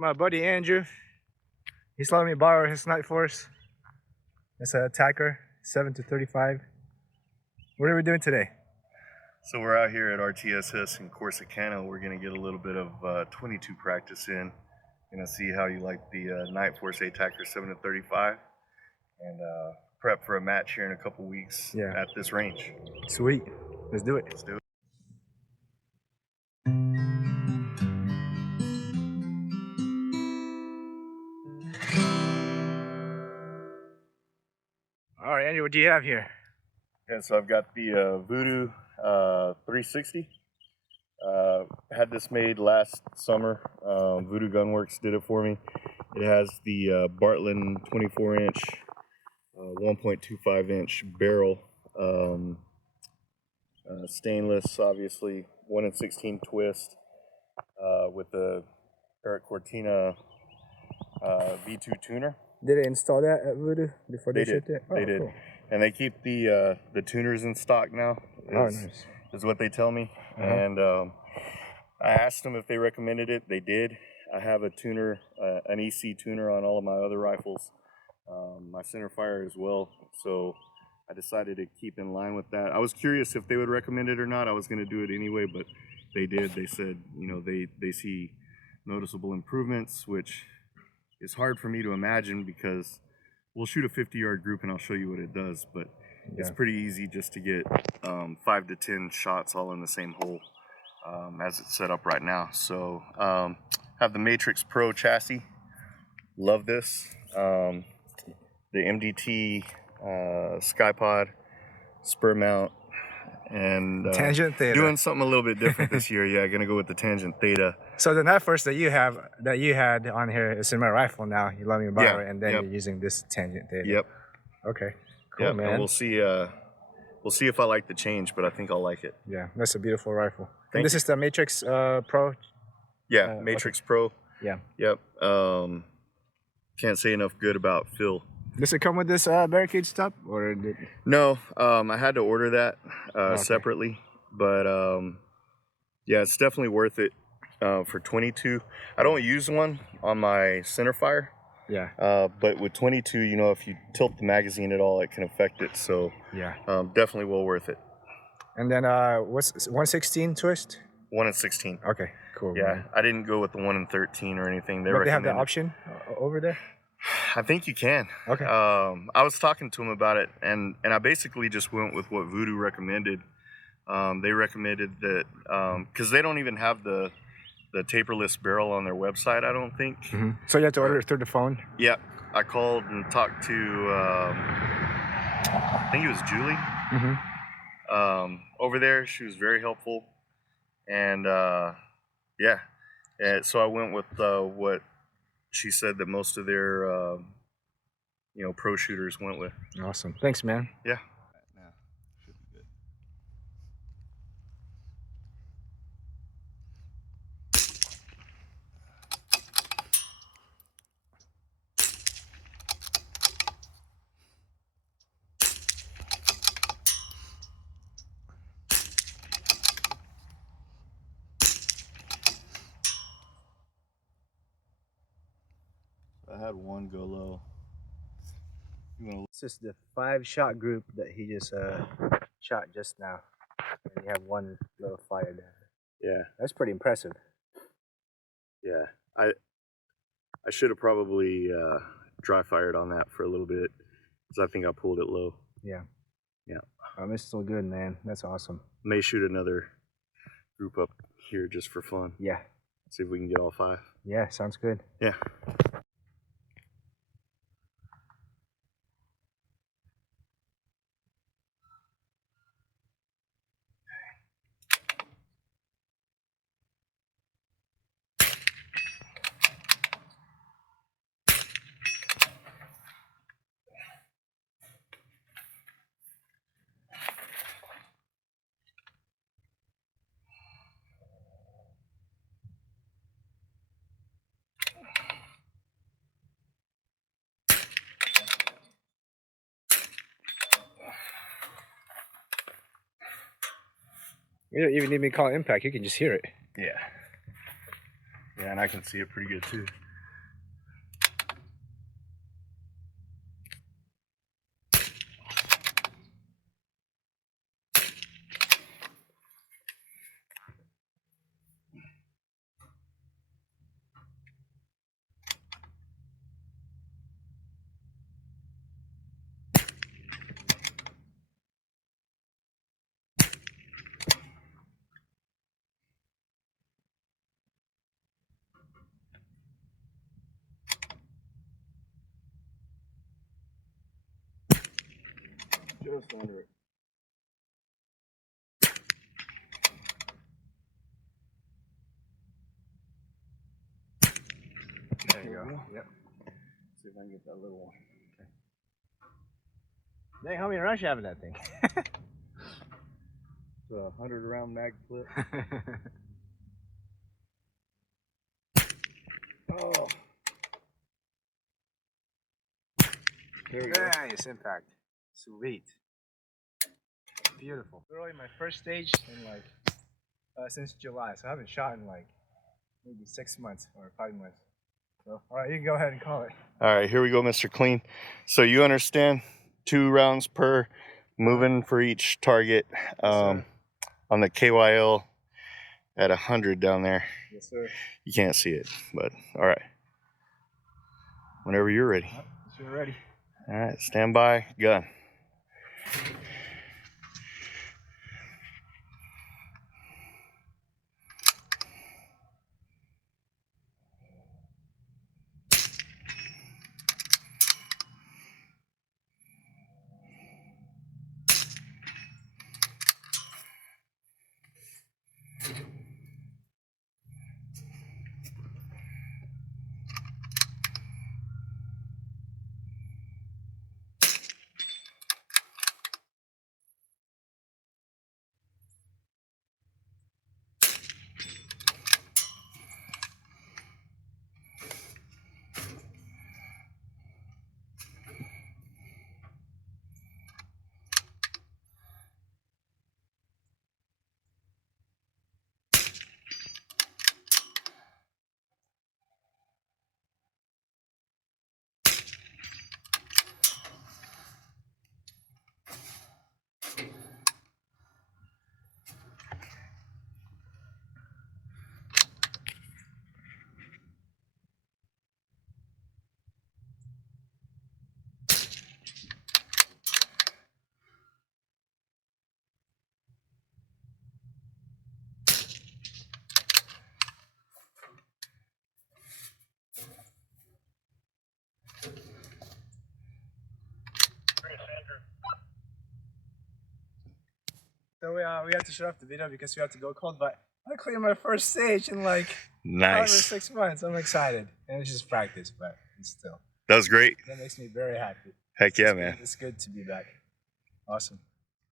My buddy Andrew, he's letting me borrow his Night Force. It's an attacker, 7 to 35. What are we doing today? So we're out here at RTSS in Corsicana. We're going to get a little bit of 22 practice in. Going to see how you like the Night Force attacker 7 to 35 and prep for a match here in a couple weeks at this range. Sweet. Let's do it. Let's do it. All right, Andrew, what do you have here? Yeah, so I've got the Vudoo 360. Had this made last summer. Vudoo Gunworks did it for me. It has the Bartlein 24-inch, 1.25-inch barrel, stainless, obviously, 1/16 twist with the Corsicana V2 tuner. Did they install that at Vudoo before they shipped it? Oh, they did. Cool. And they keep the tuners in stock now. Nice. Is what they tell me. And I asked them if they recommended it. They did. I have a tuner, an EC tuner on all of my other rifles, my center fire as well. So I decided to keep in line with that. I was curious if they would recommend it or not. I was going to do it anyway, but they did. They said, you know, they see noticeable improvements, which is hard for me to imagine because we'll shoot a 50-yard group and I'll show you what it does, but it's pretty easy just to get 5 to 10 shots all in the same hole as it's set up right now. So have the Matrix Pro chassis. Love this. The MDT Skypod spur mount and Tangent Theta. Doing something a little bit different this year. Yeah, gonna go with the Tangent Theta. So the Night Force that you had on here is in my rifle now. You let me borrow it, and then you're using this Tangent Theta. Yep. Okay. Cool, man. And we'll see if I like the change, but I think I'll like it. Yeah, that's a beautiful rifle. And this is the Matrix Pro. Yeah, Matrix Pro. Yeah. Yep. Can't say enough good about Phil. Does it come with this barricade stop, or did... No, I had to order that separately, but yeah, it's definitely worth it for 22. I don't use one on my center fire. Yeah. But with 22, you know, if you tilt the magazine at all, it can affect it. So yeah, definitely well worth it. And then what's 1/16 twist? 1/16. Okay, cool. Yeah, man. I didn't go with the 1/13 or anything. But they have the option over there. I think you can. Okay. I was talking to him about it, and I basically just went with what Vudoo recommended. They recommended that because they don't even have the taperless barrel on their website, I don't think. Mm-hmm. So you have to order it through the phone? Yeah. I called and talked to, I think it was Julie, over there. She was very helpful. And yeah, so I went with what she said that most of their, you know, pro shooters went with. Awesome. Thanks, man. Yeah. I had one go low. This is the 5-shot group that he just shot just now. And you have one little fire there. Yeah. That's pretty impressive. Yeah. I should have probably dry fired on that for a little bit because I think I pulled it low. Yeah. Yeah. It's still good, man. That's awesome. May shoot another group up here just for fun. Yeah. See if we can get all 5. Yeah, sounds good. Yeah. You don't even need me to call impact. You can just hear it. Yeah. Yeah, and I can see it pretty good too. Just under it. There you go. Yep. See if I can get that little one. Dang, how many rounds you have in that thing? It's a 100-round mag clip. Oh. There we go. Nice impact. Sweet. Beautiful. Literally my first stage in like since July, so I haven't shot in like maybe 6 months or 5 months. So, all right, you can go ahead and call it. All right, here we go, Mr. Clean. So you understand 2 rounds per moving for each target on the KYL at 100 down there. Yes, sir. You can't see it, but all right. Whenever you're ready. You're ready. All right, stand by, gun. So we have to shut off the video because we have to go cold, but I cleared my first stage in like 5 or Nice. 6 months. I'm excited. And it's just practice, but still. That was great. That makes me very happy. Heck yeah, man. It's good to be back. Awesome.